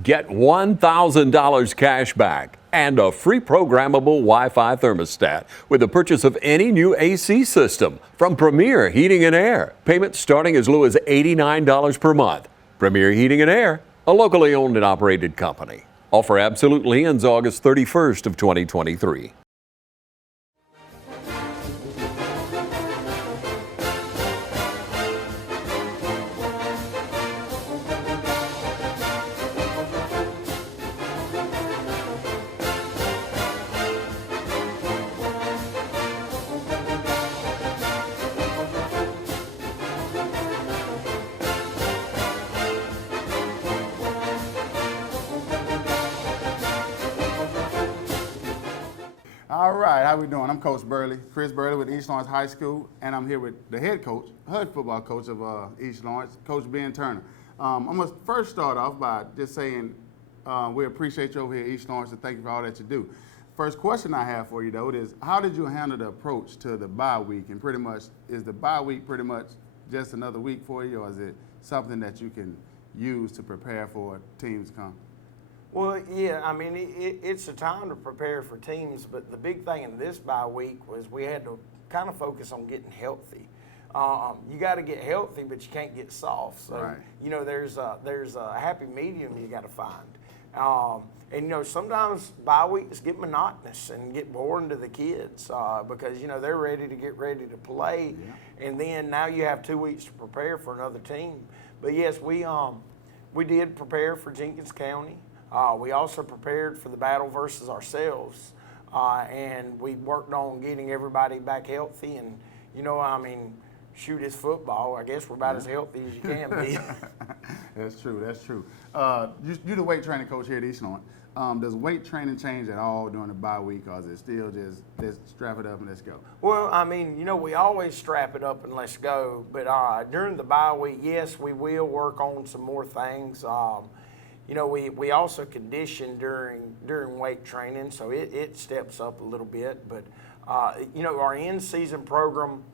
Get $1,000 cash back and a free programmable Wi-Fi thermostat with the purchase of any new AC system from Premier Heating and Air. Payments starting as low as $89 per month. Premier Heating and Air, a locally owned and operated company. Offer absolutely ends August 31st of 2023. All right, how we doing? I'm Coach Burley, Chris Burley with East Lawrence High School, and I'm here with the head football coach of East Lawrence, Coach Ben Turner. I'm going to first start off by just saying we appreciate you over here at East Lawrence and thank you for all that you do. First question I have for you, though, is how did you handle the approach to the bye week? And pretty much, is the bye week pretty much just another week for you, or is it something that you can use to prepare for teams come? Well, yeah, I mean, it's a time to prepare for teams, but the big thing in this bye week was we had to kind of focus on getting healthy. You got to get healthy, but you can't get soft. So, right. You know, there's a happy medium you got to find. And, you know, sometimes bye weeks get monotonous and get boring to the kids because, you know, they're ready to play. Yeah. And then now you have 2 weeks to prepare for another team. But, yes, we did prepare for Jenkins County. We also prepared for the battle versus ourselves, and we worked on getting everybody back healthy. And, you know, I mean, shoot, it's football. I guess we're about as healthy as you can be. That's true. That's true. You're the weight training coach here at East Lawrence. Does weight training change at all during the bye week, or is it still just let's strap it up and let's go? Well, I mean, you know, we always strap it up and let's go. But during the bye week, yes, we will work on some more things. You know, we also condition during weight training, so it steps up a little bit. But, you know, our in-season program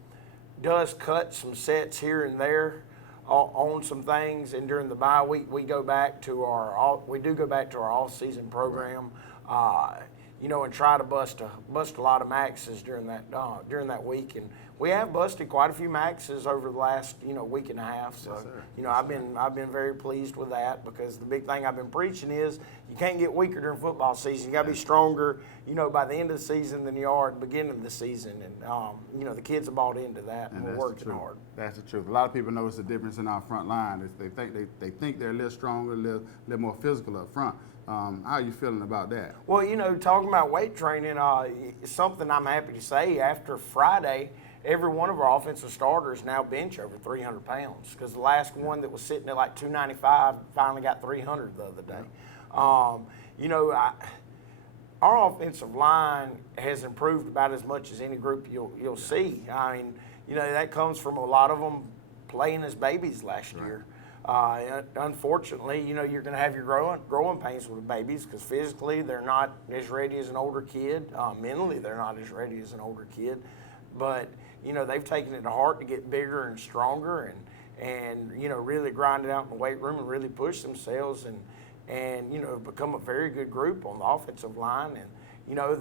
does cut some sets here and there on some things. And during the bye week, we do go back to our all-season program, you know, and try to bust a lot of maxes during that week. And we have busted quite a few maxes over the last, you know, week and a half. So, yes, you know, I've been very pleased with that, because the big thing I've been preaching is you can't get weaker during football season. You got to be stronger, you know, by the end of the season than you are at the beginning of the season. And you know, the kids have bought into that, and we're working hard. That's the truth. A lot of people notice the difference in our front line. They think they're a little stronger, a little more physical up front. How are you feeling about that? Well, you know, talking about weight training, something I'm happy to say, after Friday, every one of our offensive starters now bench over 300 pounds, because the last one that was sitting at like 295 finally got 300 the other day. You know, our offensive line has improved about as much as any group you'll see. I mean, you know, that comes from a lot of them playing as babies last year. Unfortunately, you know, you're going to have your growing pains with the babies, because physically they're not as ready as an older kid. Mentally, they're not as ready as an older kid. But, you know, they've taken it to heart to get bigger and stronger and you know, really grind it out in the weight room and really push themselves and you know, become a very good group on the offensive line. And, you know,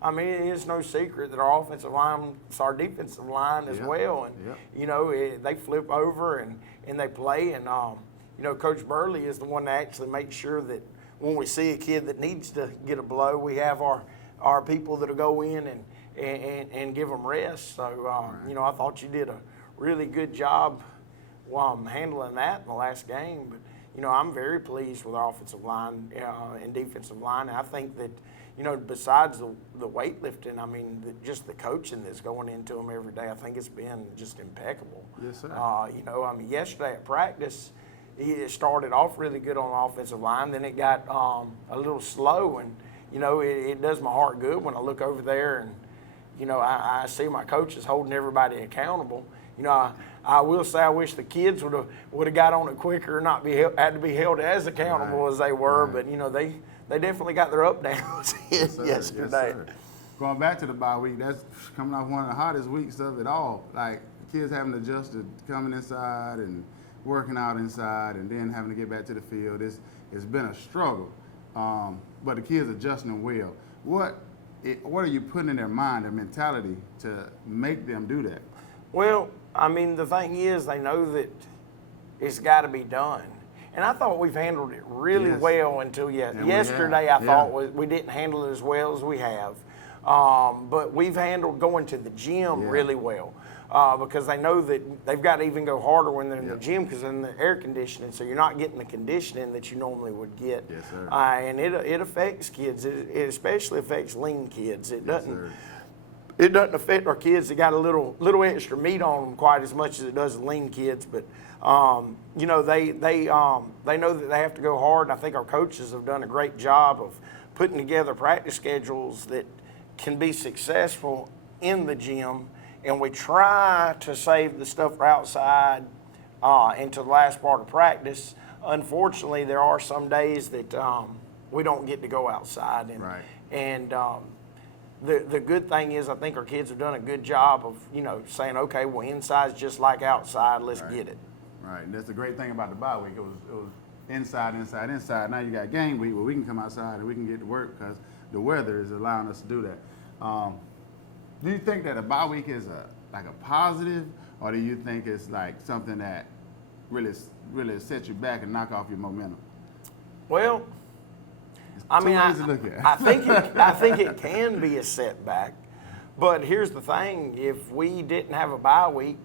I mean, it is no secret that our offensive line is our defensive line as well. And, you know, they flip over and they play. And, you know, Coach Burley is the one that actually makes sure that when we see a kid that needs to get a blow, we have our people that'll go in and give them rest. So, you know, I thought you did a really good job handling that in the last game. But, you know, I'm very pleased with our offensive line and defensive line. And I think that, you know, besides the weightlifting, I mean, just the coaching that's going into them every day, I think it's been just impeccable. Yes, sir. You know, I mean, yesterday at practice, it started off really good on the offensive line. Then it got a little slow, and, you know, it does my heart good when I look over there and, you know, I see my coaches holding everybody accountable. You know, I will say I wish the kids would have got on it quicker and not had to be held as accountable as they were. Right. But, you know, they definitely got their up downs yesterday. Yes, sir. Going back to the bye week, that's coming off one of the hottest weeks of it all. Like, kids having adjusted coming inside and working out inside and then having to get back to the field. It's been a struggle, but the kids adjusting well. What are you putting in their mind, their mentality, to make them do that? Well, I mean, the thing is, they know that it's got to be done. And I thought we've handled it really well until yesterday. I thought we didn't handle it as well as we have. But we've handled going to the gym really well. Because they know that they've got to even go harder when they're in the gym because they're in the air conditioning, so you're not getting the conditioning that you normally would get. Yes, sir. And it affects kids. It especially affects lean kids. It doesn't affect our kids that got a little extra meat on them quite as much as it does lean kids. But you know, they know that they have to go hard. And I think our coaches have done a great job of putting together practice schedules that can be successful in the gym. And we try to save the stuff for outside into the last part of practice. Unfortunately, there are some days that we don't get to go outside. And the good thing is I think our kids have done a good job of, you know, saying, okay, well, inside's just like outside. Let's get it. Right. And that's the great thing about the bye week. It was inside. Now you got game week where we can come outside and we can get to work because the weather is allowing us to do that. Do you think that a bye week is like a positive, or do you think it's like something that really sets you back and knock off your momentum? Well, I mean, I think it can be a setback, but here's the thing: if we didn't have a bye week,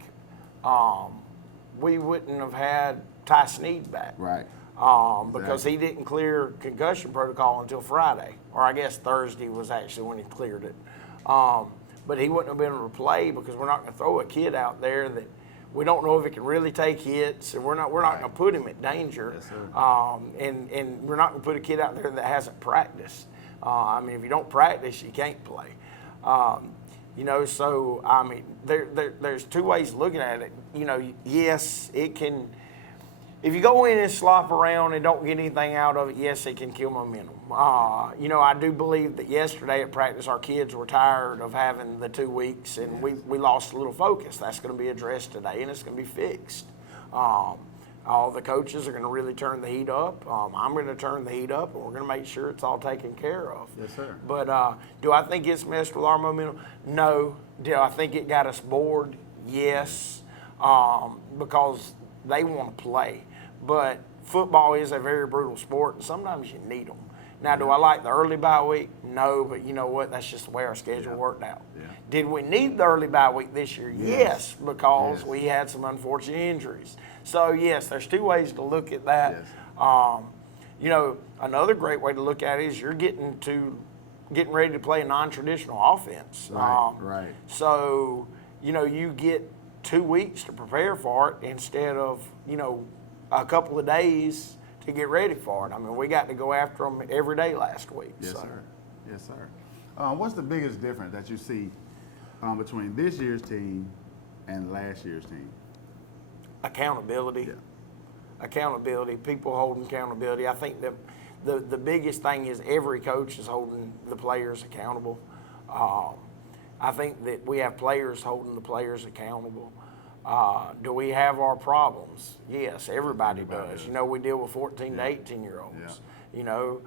we wouldn't have had Ty Snead back, right? Because he didn't clear concussion protocol until Friday, or I guess Thursday was actually when he cleared it. But he wouldn't have been able to play because we're not going to throw a kid out there that we don't know if he can really take hits, and we're not going to put him at danger. Yes, sir. And we're not going to put a kid out there that hasn't practiced. I mean, if you don't practice, you can't play. You know, so I mean, there's two ways of looking at it. You know, yes, it can. If you go in and slop around and don't get anything out of it, yes, it can kill momentum. You know, I do believe that yesterday at practice, our kids were tired of having the 2 weeks, and we lost a little focus. That's going to be addressed today, and it's going to be fixed. All the coaches are going to really turn the heat up. I'm going to turn the heat up, and we're going to make sure it's all taken care of. Yes, sir. But do I think it's messed with our momentum? No. Do I think it got us bored? Yes, because they want to play. But football is a very brutal sport, and sometimes you need them. Now, do I like the early bye week? No, but you know what? That's just the way our schedule worked out. Yeah. Did we need the early bye week this year? Yes, because we had some unfortunate injuries. So, yes, there's two ways to look at that. Yes. You know, another great way to look at it is you're getting ready to play a non-traditional offense. Right. So, you know, you get 2 weeks to prepare for it instead of, you know, a couple of days to get ready for it. I mean, we got to go after them every day last week. Yes, sir. Yes, sir. What's the biggest difference that you see between this year's team and last year's team? Accountability. Yeah. Accountability. People holding accountability. I think that the biggest thing is every coach is holding the players accountable. I think that we have players holding the players accountable. Do we have our problems? Yes, everybody does. You know, we deal with 14 to 18-year-olds. Yeah. You know,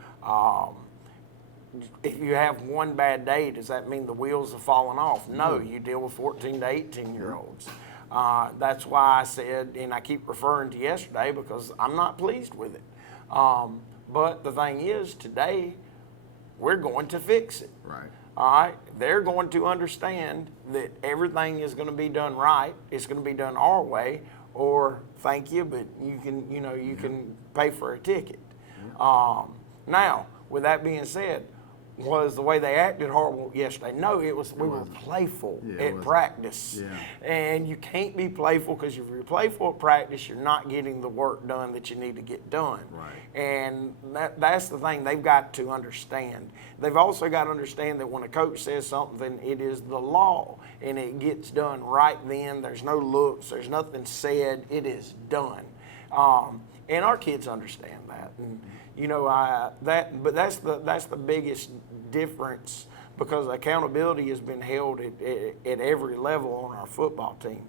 if you have one bad day, does that mean the wheels have fallen off? No, you deal with 14 to 18-year-olds. That's why I said, and I keep referring to yesterday because I'm not pleased with it. But the thing is, today, we're going to fix it. Right. All right, they're going to understand that everything is going to be done right. It's going to be done our way, or thank you, but you can pay for a ticket. Yeah. Now, with that being said, was the way they acted horrible yesterday? No, we were playful at practice. Yeah. And you can't be playful because if you're playful at practice, you're not getting the work done that you need to get done. Right. And that's the thing they've got to understand. They've also got to understand that when a coach says something, it is the law, and it gets done right then. There's no looks. There's nothing said. It is done. And our kids understand that. And, you know, but that's the biggest difference because accountability has been held at every level on our football team.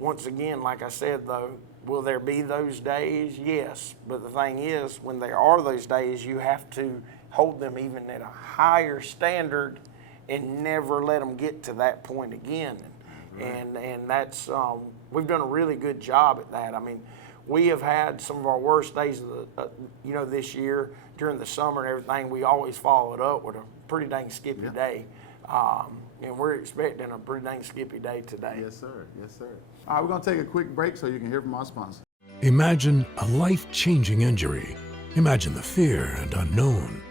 once again, like I said, though, will there be those days? Yes. But the thing is, when there are those days, you have to hold them even at a higher standard and never let them get to that point again. And that's, we've done a really good job at that. I mean, we have had some of our worst days of the, this year during the summer and everything. We always follow it up with a pretty dang skippy day. And we're expecting a pretty dang skippy day today. Yes, sir. Yes, sir. All right, we're going to take a quick break so you can hear from our sponsor. Imagine a life-changing injury. Imagine the fear and unknown.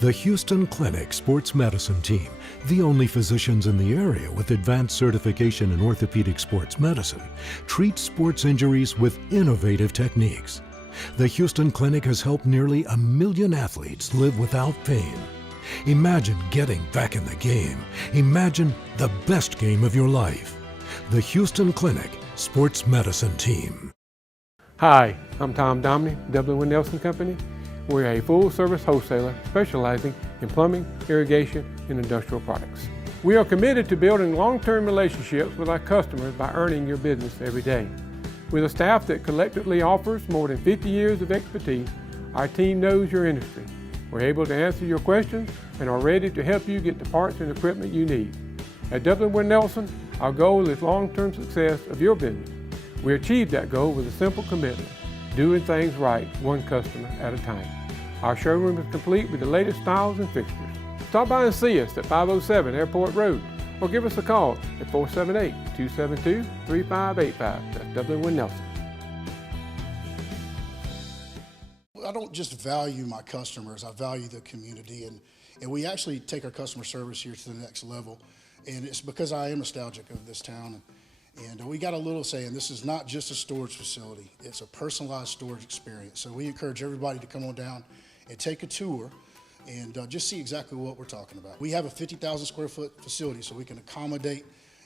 The Houston Clinic Sports Medicine Team, the only physicians in the area with advanced certification in orthopedic sports medicine, treats sports injuries with innovative techniques. The Houston Clinic has helped nearly 1 million athletes live without pain. Imagine getting back in the game. Imagine the best game of your life. The Houston Clinic Sports Medicine Team. Hi, I'm Tom Domney, W. Nelson Company. We're a full-service wholesaler specializing in plumbing, irrigation, and industrial products. We are committed to building long-term relationships with our customers by earning your business every day. With a staff that collectively offers more than 50 years of expertise, our team knows your industry. We're able to answer your questions and are ready to help you get the parts and equipment you need. At W. Nelson, our goal is long-term success of your business. We achieve that goal with a simple commitment, doing things right, one customer at a time. Our showroom is complete with the latest styles and fixtures. Stop by and see us at 507 Airport Road or give us a call at 478-272-3585. That's W. Nelson. I don't just value my customers, I value the community, and we actually take our customer service here to the next level. And it's because I am nostalgic of this town. And we got a little saying, this is not just a storage facility, it's a personalized storage experience. So we encourage everybody to come on down and take a tour and just see exactly what we're talking about. We have a 50,000 square foot facility, so we can accommodate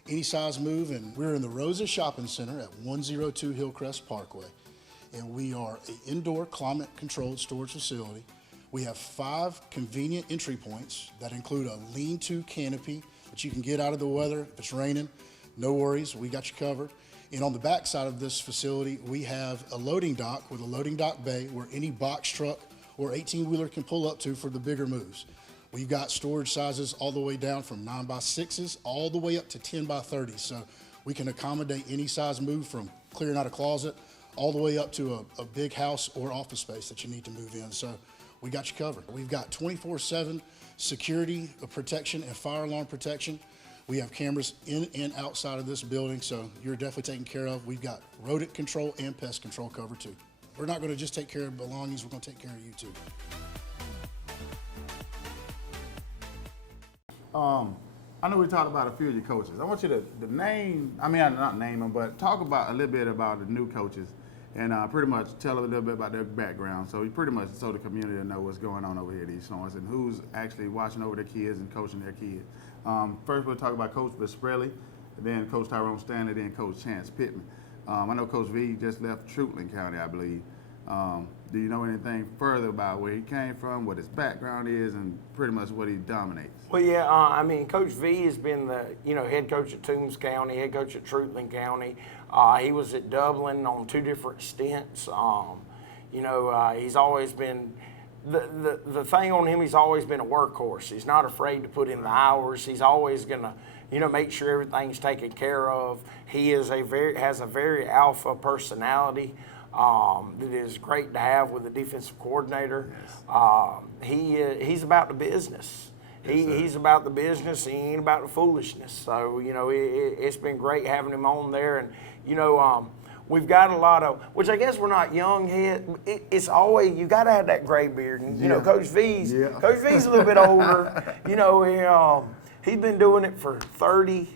any size move, and we're in the Rosa Shopping Center at 102 Hillcrest Parkway. And we are an indoor climate controlled storage facility. We have 5 convenient entry points that include a lean-to canopy that you can get out of the weather if it's raining. No worries, we got you covered. And on the back side of this facility, we have a loading dock with a loading dock bay where any box truck or 18-wheeler can pull up to for the bigger moves. We've got storage sizes all the way down from 9x6s all the way up to 10x30s. So we can accommodate any size move from clearing out a closet all the way up to a big house or office space that you need to move in. So we got you covered. We've got 24/7 security protection and fire alarm protection. We have cameras in and outside of this building, so you're definitely taken care of. We've got rodent control and pest control covered too. We're not going to just take care of belongings, we're going to take care of you too. I know we talked about a few of your coaches. I want you to name, not name them, but talk about a little bit about the new coaches and pretty much tell a little bit about their background. So the community know what's going on over here at East Lawrence and who's actually watching over their kids and coaching their kids. First, we'll talk about Coach Vesprelli, then Coach Tyrone Stanley, then Coach Chance Pittman. I know Coach V just left Truitland County, I believe. Do you know anything further about where he came from, what his background is, and pretty much what he dominates? Well, yeah, Coach V has been the head coach at Toombs County, head coach at Truitland County. He was at Dublin on 2 different stints. He's always been the thing on him. He's always been a workhorse. He's not afraid to put in the hours. He's always gonna make sure everything's taken care of. He has a very alpha personality. That is great to have with the defensive coordinator. Yes. He's about the business. He's about the business. He ain't about the foolishness. So it's been great having him on there, and we've got a lot of, which I guess we're not young yet. It's always, you got to have that gray beard. And, Coach V's a little bit older. He's been doing it for 30.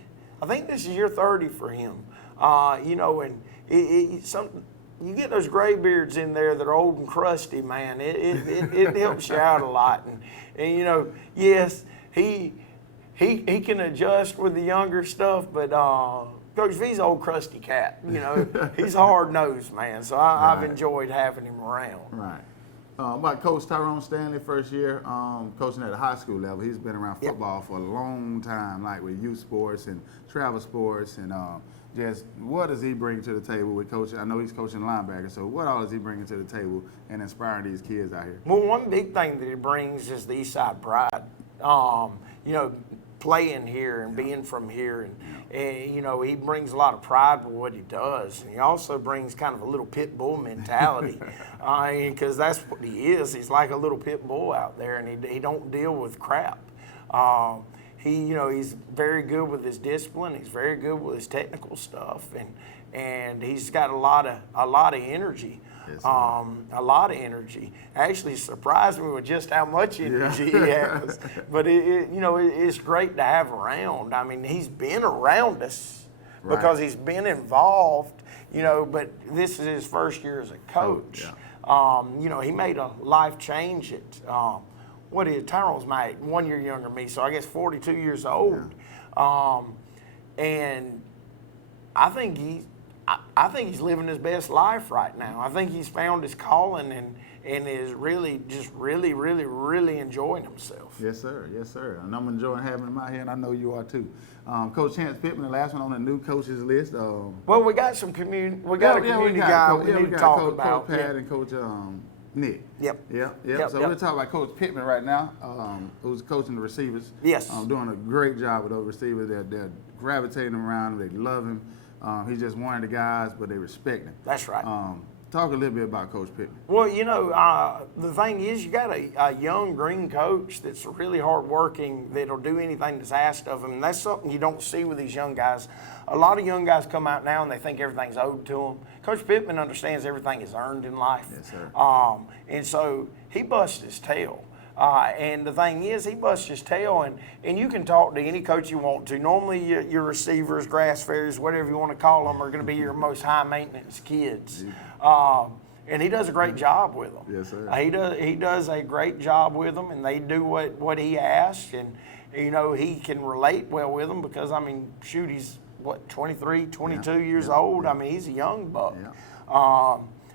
I think this is year 30 for him. And you get those gray beards in there that are old and crusty, man. It helps you out a lot. And yes, he can adjust with the younger stuff, but Coach V's an old crusty cat. He's a hard-nosed man. So I've enjoyed having him around. Right. About Coach Tyrone Stanley, first year coaching at the high school level. He's been around football for a long time, like with youth sports and travel sports and just what does he bring to the table with coaching? I know he's coaching linebacker, so what all is he bringing to the table and inspiring these kids out here? Well, one big thing that he brings is the East Side pride. You know, playing here and being from here, and you know, he brings a lot of pride with what he does. And he also brings kind of a little pit bull mentality, because that's what he is. He's like a little pit bull out there, and he don't deal with crap. You know, he's very good with his discipline. He's very good with his technical stuff, and he's got a lot of energy. Yes, a lot of energy. Actually surprised me with just how much energy he has. But you know, it's great to have around. I mean, he's been around us because he's been involved. You know, but this is his first year as a coach. You know, he made a life change at Tyrone's 1 year younger than me, so I guess 42 years old. And I think he's living his best life right now. I think he's found his calling and is really enjoying himself. Yes, sir. Yes, sir. And I'm enjoying having him out here, and I know you are too. Coach Chance Pittman, the last one on the new coaches list. Well, we got some community. We got a community guy we need to talk about. Coach Pat and Coach Nick. Yep. So we'll talk about Coach Pittman right now, who's coaching the receivers. Yes. Doing a great job with those receivers. They're gravitating around him. They love him. He's just one of the guys, but they respect him. That's right. Talk a little bit about Coach Pittman. Well, you know, the thing is, you got a young green coach that's really hardworking, that'll do anything that's asked of him. And that's something you don't see with these young guys. A lot of young guys come out now and they think everything's owed to them. Coach Pittman understands everything is earned in life. Yes, sir. And so he busts his tail. And the thing is, he busts his tail, and you can talk to any coach you want to. Normally, your receivers, grass fairies, whatever you want to call them, are going to be your most high-maintenance kids. And he does a great job with them. Yes, sir. He does a great job with them, and they do what he asks. And, you know, he can relate well with them because, I mean, shoot, he's, 23, 22 years old? I mean, he's a young buck.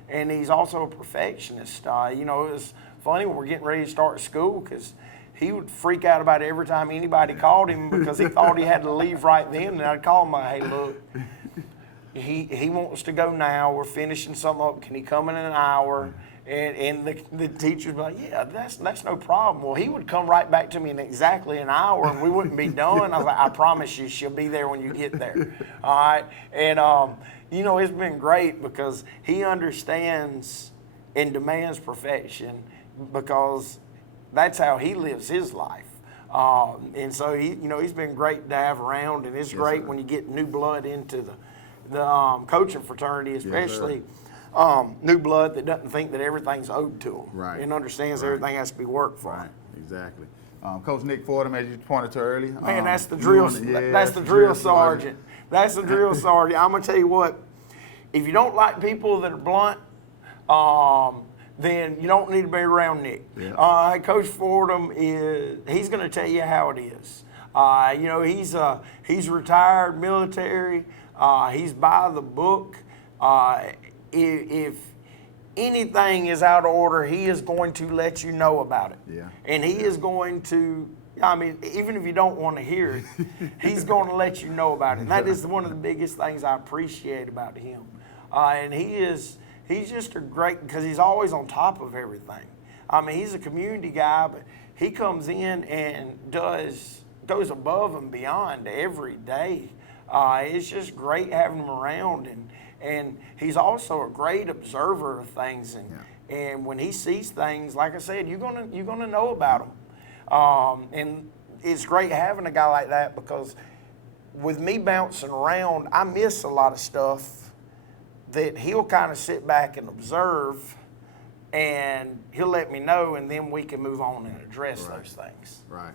And he's also a perfectionist. You know, it was funny when we're getting ready to start school because he would freak out about it every time anybody called him because he thought he had to leave right then. And I'd call him, hey, look, he wants to go now. We're finishing something up. Can he come in an hour? And the teachers would be like, yeah, that's no problem. Well, he would come right back to me in exactly an hour, and we wouldn't be done. I was like, I promise you, she'll be there when you get there. All right? And, you know, it's been great because he understands and demands perfection because that's how he lives his life. And so, he's been great to have around, and it's great when you get new blood into the coaching fraternity, especially new blood that doesn't think that everything's owed to them. Right. And understands everything has to be worked for. Right, exactly. Coach Nick Fordham, as you pointed to earlier. Man, that's the drill. That's the drill sergeant. That's the drill sergeant. I'm gonna tell you what. If you don't like people that are blunt, then you don't need to be around Nick. Yeah. Coach Fordham he's gonna tell you how it is. You know, he's retired military. He's by the book. If anything is out of order, he is going to let you know about it. Yeah. And he is going to, I mean, even if you don't want to hear it, he's going to let you know about it. And that is one of the biggest things I appreciate about him. And he's just a great, because he's always on top of everything. I mean, he's a community guy, but he comes in and goes above and beyond every day. It's just great having him around, and he's also a great observer of things, and when he sees things, like I said, you're gonna know about them. And it's great having a guy like that because with me bouncing around, I miss a lot of stuff that he'll kind of sit back and observe, and he'll let me know, and then we can move on and address those things. Right.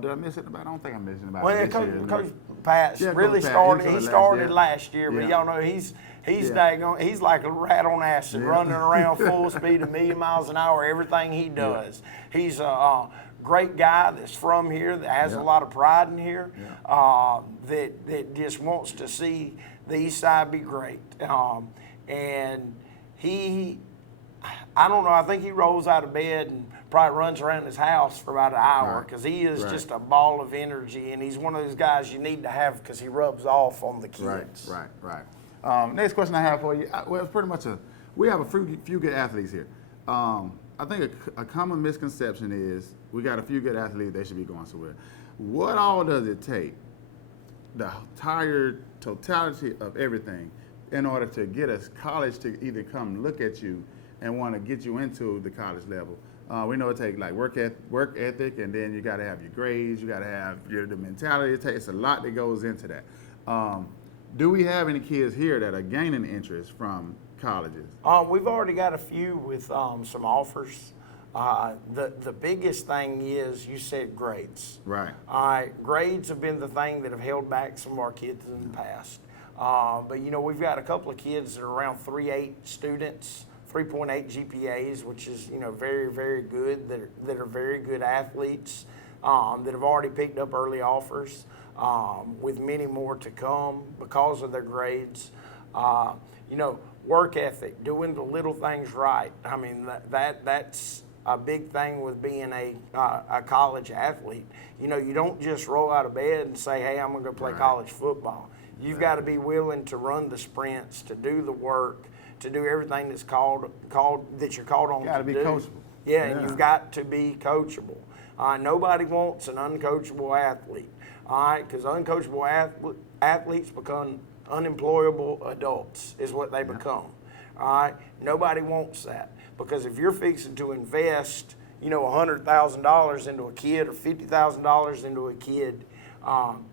Did I miss anything? I don't think I missed anything. Well, Coach Pat really started. He started last year, but y'all know he's daggone. He's like a rat on acid, running around full speed, 1,000,000 miles an hour. Everything he does. He's a great guy that's from here, that has a lot of pride in here, that just wants to see the East Side be great. And I don't know. I think he rolls out of bed and probably runs around his house for about an hour because he is Right. just a ball of energy, and he's one of those guys you need to have because he rubs off on the kids. Right. Next question I have for you. Well, it's pretty much we have a few good athletes here. I think a common misconception is we got a few good athletes, they should be going somewhere. What all does it take, the entire totality of everything, in order to get a college to either come look at you and want to get you into the college level? We know it takes like work ethic, and then you got to have your grades, you got to have the mentality. It's a lot that goes into that. Do we have any kids here that are gaining interest from colleges? We've already got a few with some offers. The biggest thing is, you said grades. Right. Grades have been the thing that have held back some of our kids in the past. But we've got a couple of kids that are around 3.8 students, 3.8 GPAs, which is very, very good. That are very good athletes that have already picked up early offers, with many more to come because of their grades. Work ethic, doing the little things right. I mean, that's a big thing with being a college athlete. You don't just roll out of bed and say, hey, I'm going to go play college football. You've got to be willing to run the sprints, to do the work, to do everything that's called that you're called on to do. Got to be coachable. Yeah, and you've got to be coachable. Nobody wants an uncoachable athlete, all right? Because uncoachable athletes become unemployable adults is what they become, all right? Nobody wants that, because if you're fixing to invest, $100,000 into a kid or $50,000 into a kid,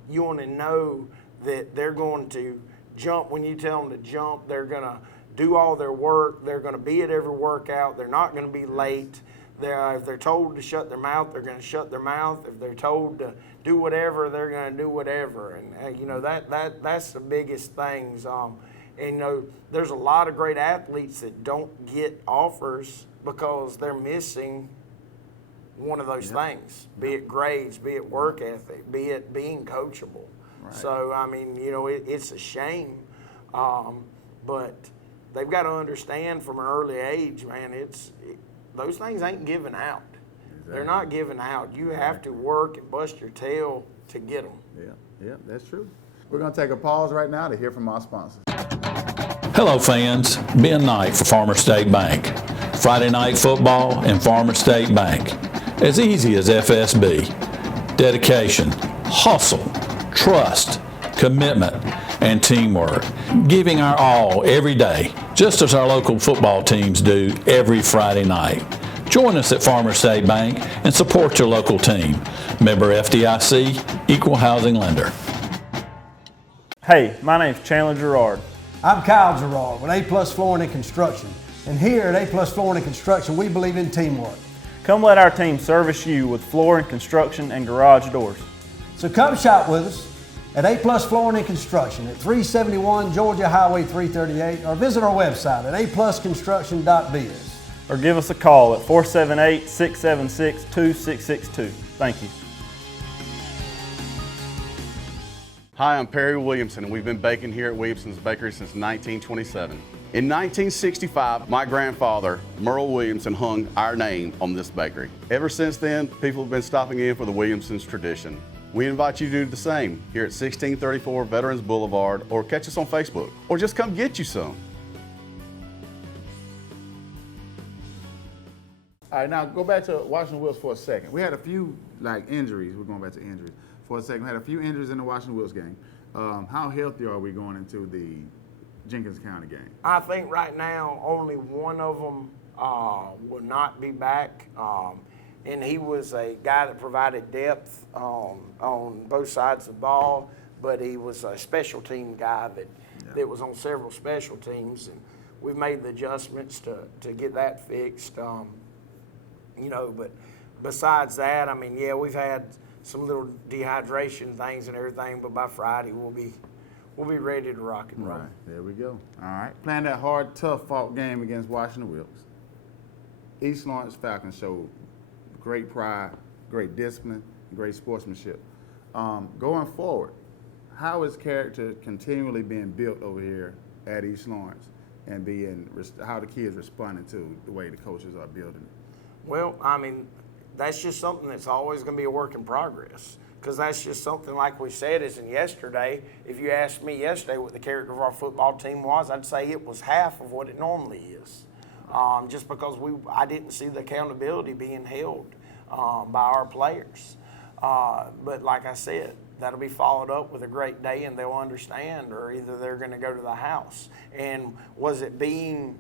you want to know that they're going to jump when you tell them to jump. They're going to do all their work. They're going to be at every workout. They're not going to be late. If they're told to shut their mouth, they're going to shut their mouth. If they're told to do whatever, they're going to do whatever. And that's the biggest things. There's a lot of great athletes that don't get offers because they're missing one of those things, be it grades, be it work ethic, be it being coachable. Right. So, it's a shame, but they've got to understand from an early age, man, those things ain't given out. Exactly. They're not given out. You have to work and bust your tail to get them. Yeah, that's true. We're going to take a pause right now to hear from our sponsors. Hello fans, Ben Knight for Farmer State Bank. Friday night football and Farmer State Bank. As easy as FSB. Dedication, hustle, trust, commitment, and teamwork. Giving our all every day, just as our local football teams do every Friday night. Join us at Farmer State Bank and support your local team. Member FDIC, Equal Housing Lender. Hey, my name's Chandler Gerard. I'm Kyle Gerard with A+ Flooring and Construction. And here at A+ Flooring and Construction, we believe in teamwork. Come let our team service you with flooring, construction, and garage doors. So come shop with us at A+ Flooring and Construction at 371 Georgia Highway 338, or visit our website at aplusconstruction.biz. Or give us a call at 478-676-2662. Thank you. Hi, I'm Perry Williamson, and we've been baking here at Williamson's Bakery since 1927. In 1965, my grandfather, Merle Williamson, hung our name on this bakery. Ever since then, people have been stopping in for the Williamson's tradition. We invite you to do the same here at 1634 Veterans Boulevard, or catch us on Facebook, or just come get you some. All right, now go back to Washington Wills for a second. We had a few injuries. We're going back to injuries for a second. We had a few injuries in the Washington Wills game. How healthy are we going into the Jenkins County game? I think right now only one of them will not be back. And he was a guy that provided depth on both sides of the ball, but he was a special team guy that was on several special teams, and we've made the adjustments to get that fixed. But besides that, we've had some little dehydration things and everything, but by Friday we'll be ready to rock and roll. Right, there we go. All right, playing that hard, tough fought game against Washington Wills. East Lawrence Falcons showed great pride, great discipline, great sportsmanship. Going forward, how is character continually being built over here at East Lawrence, and how the kids responding to the way the coaches are building it? Well, I mean, that's just something that's always going to be a work in progress. Because that's just something, like we said, as in yesterday. If you asked me yesterday what the character of our football team was, I'd say it was half of what it normally is. Just because I didn't see the accountability being held by our players. But like I said, that'll be followed up with a great day, and they'll understand, or either they're going to go to the house. And was it being,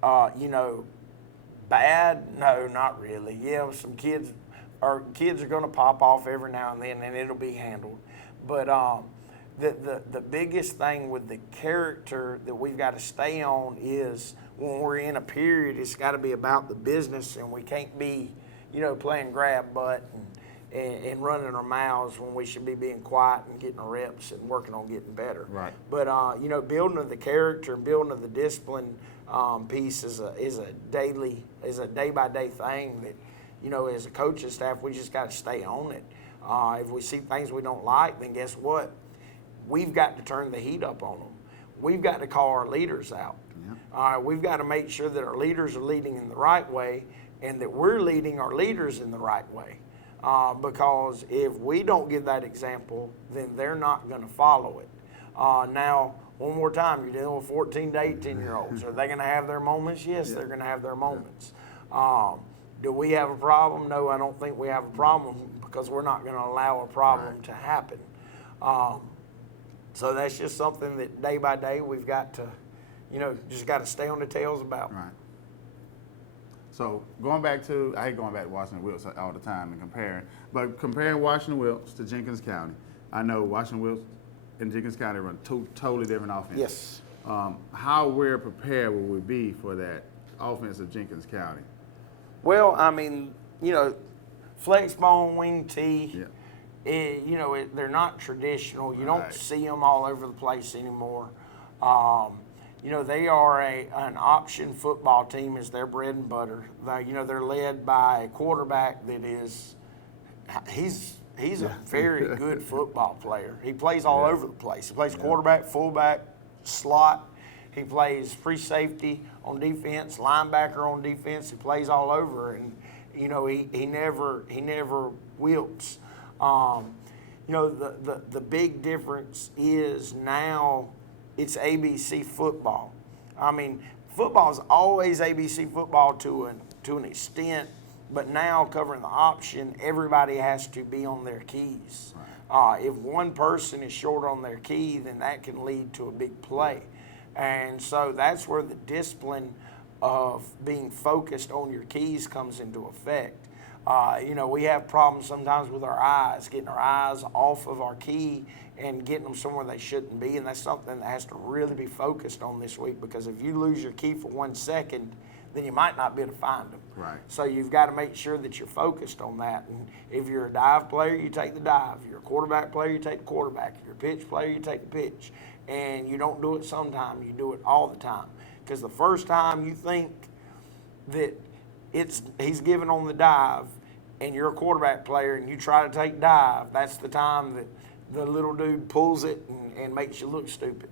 bad? No, not really. Yeah, some kids are going to pop off every now and then, and it'll be handled. But the biggest thing with the character that we've got to stay on is when we're in a period, it's got to be about the business, and we can't be, playing grab butt and running our mouths when we should be being quiet and getting our reps and working on getting better. Right. But building of the character and building of the discipline piece is a day-by-day thing that, as a coaching staff, we just got to stay on it. If we see things we don't like, then guess what? We've got to turn the heat up on them. We've got to call our leaders out. Yep. We've got to make sure that our leaders are leading in the right way, and that we're leading our leaders in the right way. Because if we don't give that example, then they're not going to follow it. Now, one more time, you're dealing with 14 to 18-year-olds. Are they going to have their moments? Yes, yeah. They're going to have their moments. Do we have a problem? No, I don't think we have a problem, because we're not going to allow a problem to happen. So that's just something that day by day we've got to, just got to stay on the tails about. Right. So going back to, I hate going back to Washington Wilkes all the time and comparing Washington Wilkes to Jenkins County, I know Washington Wilkes and Jenkins County run two totally different offenses. Yes. How well prepared will we be for that offense of Jenkins County? Well, I mean, flex bone, wing tee, they're not traditional. You don't see them all over the place anymore. They are an option football team is their bread and butter. They're led by a quarterback that is, he's a very good football player. He plays all over the place. He plays quarterback, fullback, slot. He plays free safety on defense, linebacker on defense. He plays all over, and he never wilts. The big difference is now it's ABC football. I mean, football is always ABC football to an extent, but now covering the option, everybody has to be on their keys. If one person is short on their key, then that can lead to a big play. And so that's where the discipline of being focused on your keys comes into effect. We have problems sometimes with our eyes, getting our eyes off of our key and getting them somewhere they shouldn't be. And that's something that has to really be focused on this week, because if you lose your key for 1 second, then you might not be able to find them. Right. So you've got to make sure that you're focused on that. And if you're a dive player, you take the dive. If you're a quarterback player, you take the quarterback. If you're a pitch player, you take the pitch. And you don't do it sometime, you do it all the time. Because the first time you think that he's giving on the dive and you're a quarterback player and you try to take dive, that's the time that the little dude pulls it and makes you look stupid.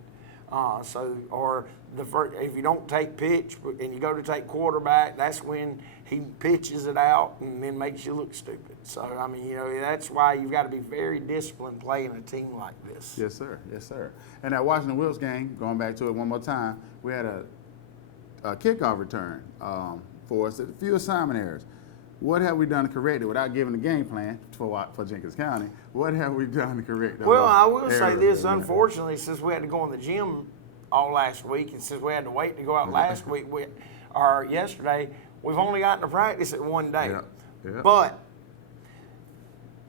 If you don't take pitch and you go to take quarterback, that's when he pitches it out and then makes you look stupid. So, I mean, that's why you've got to be very disciplined playing a team like this. Yes, sir. Yes, sir. And that Washington Wilkes game, going back to it one more time, we had a kickoff return for us, a few assignment errors. What have we done to correct it without giving a game plan for Jenkins County? What have we done to correct it? Well, I will say this, unfortunately, since we had to go in the gym all last week, and since we had to wait to go out last week or yesterday, we've only gotten to practice it one day. Yeah. But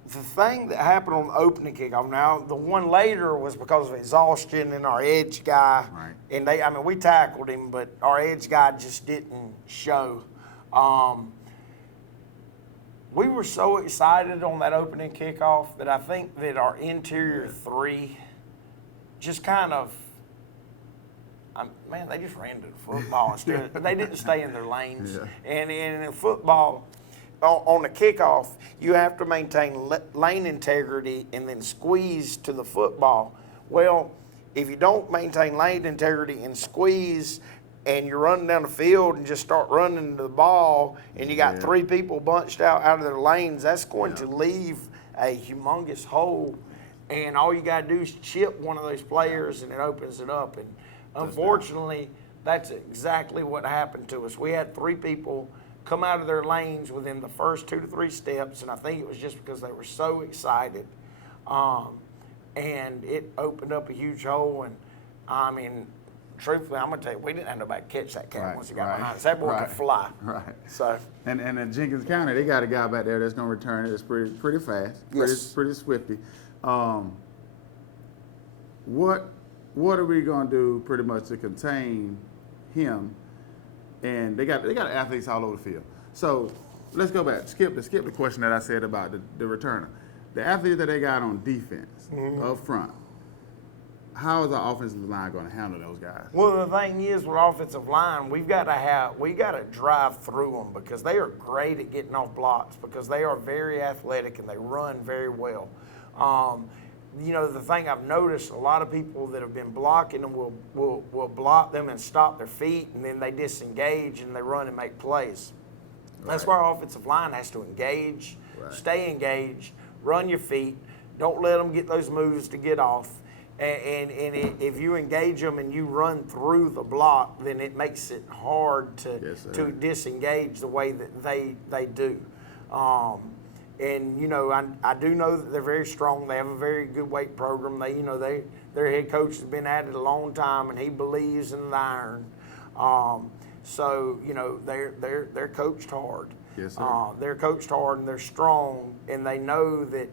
the thing that happened on the opening kickoff, now the one later was because of exhaustion and our edge guy. Right. And we tackled him, but our edge guy just didn't show. We were so excited on that opening kickoff that I think that our interior three just kind of, they just ran to the football instead. They didn't stay in their lanes. Yeah. And in football, on the kickoff, you have to maintain lane integrity and then squeeze to the football. Well, if you don't maintain lane integrity and squeeze, and you're running down the field and just start running into the ball, and you got 3 people bunched out of their lanes, that's going to leave a humongous hole. And all you got to do is chip one of those players, and it opens it up. And unfortunately, that's exactly what happened to us. We had 3 people come out of their lanes within the first 2 to 3 steps, and I think it was just because they were so excited. And it opened up a huge hole. And I mean, truthfully, I'm gonna tell you, we didn't have nobody catch that cat once he got behind us. That boy could fly. Right. So. And in Jenkins County, they got a guy back there that's gonna return it. It's pretty fast. Pretty swifty. What are we gonna do pretty much to contain him? And they got athletes all over the field. So let's go back. Skip the question that I said about the returner. The athletes that they got on defense up front. How is our offensive line going to handle those guys? Well, the thing is, with offensive line, we got to drive through them, because they are great at getting off blocks, because they are very athletic and they run very well. You know, the thing I've noticed, a lot of people that have been blocking them will block them and stop their feet, and then they disengage and they run and make plays. That's why our offensive line has to engage, stay engaged, run your feet, don't let them get those moves to get off. And if you engage them and you run through the block, then it makes it hard to disengage the way that they do. And you know, I do know that they're very strong. They have a very good weight program. Their head coach has been at it a long time, and he believes in the iron. So you know, they're coached hard. Yes, sir. They're coached hard, and they're strong, and they know that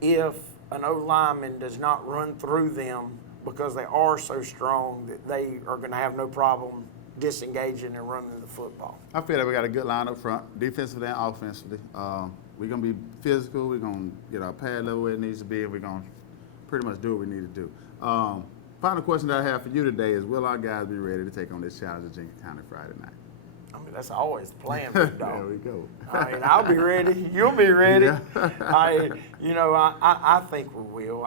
if an O-lineman does not run through them, because they are so strong, that they are going to have no problem disengaging and running the football. I feel like we got a good line up front, defensively and offensively. We're going to be physical. We're going to get our pad level where it needs to be, and we're going to pretty much do what we need to do. Final question that I have for you today is, will our guys be ready to take on this challenge at Jenkins County Friday night? I mean, that's always the plan, big dog. There we go. I mean, I'll be ready. You'll be ready. Yeah. I think we will.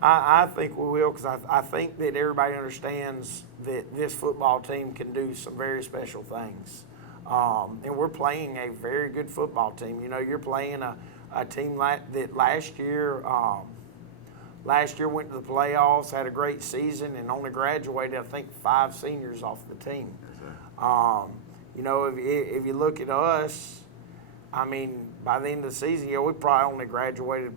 I think we will, because I think that everybody understands that this football team can do some very special things. And we're playing a very good football team. You know, you're playing a team that last year went to the playoffs, had a great season, and only graduated, I think, 5 seniors off the team. You know, if you look at us, I mean, by the end of the season, we probably only graduated.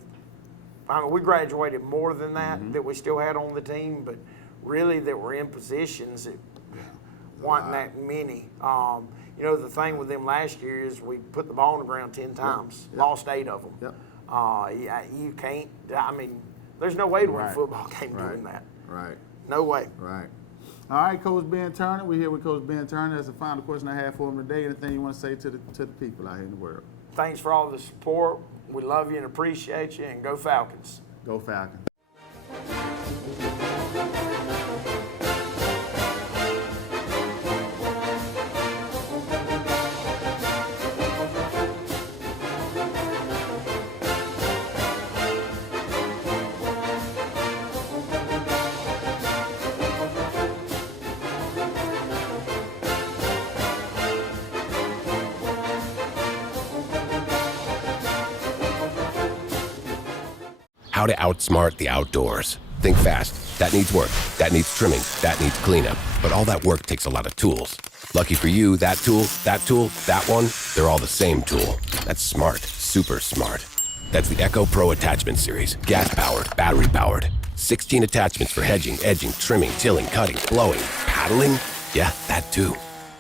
I mean, we graduated more than that we still had on the team, but really that were in positions that wasn't that many. You know, the thing with them last year is we put the ball on the ground 10 times, lost 8 of them. Yep. You can't. I mean, there's no way to win a football game doing that. Right. No way. Right. All right, Coach Ben Turner. We're here with Coach Ben Turner. That's the final question I have for him today. Anything you want to say to the people out here in the world? Thanks for all the support. We love you and appreciate you, and go Falcons. Go Falcons. How to outsmart the outdoors. Think fast. That needs work. That needs trimming. That needs cleanup. But all that work takes a lot of tools. Lucky for you, that tool, that one, they're all the same tool. That's smart. Super smart. That's the Echo Pro Attachment Series. Gas-powered, battery-powered. 16 attachments for hedging, edging, trimming, tilling, cutting, blowing, paddling. Yeah, that too.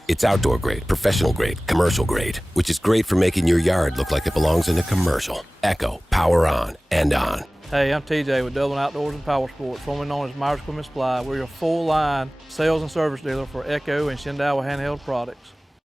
It's outdoor grade, professional grade, commercial grade, which is great for making your yard look like it belongs in a commercial. Echo, power on and on. Hey, I'm TJ with Dublin Outdoors and Power Sports, formerly known as Myers Equipment Supply. We're your full-line sales and service dealer for Echo and Shindawa handheld products.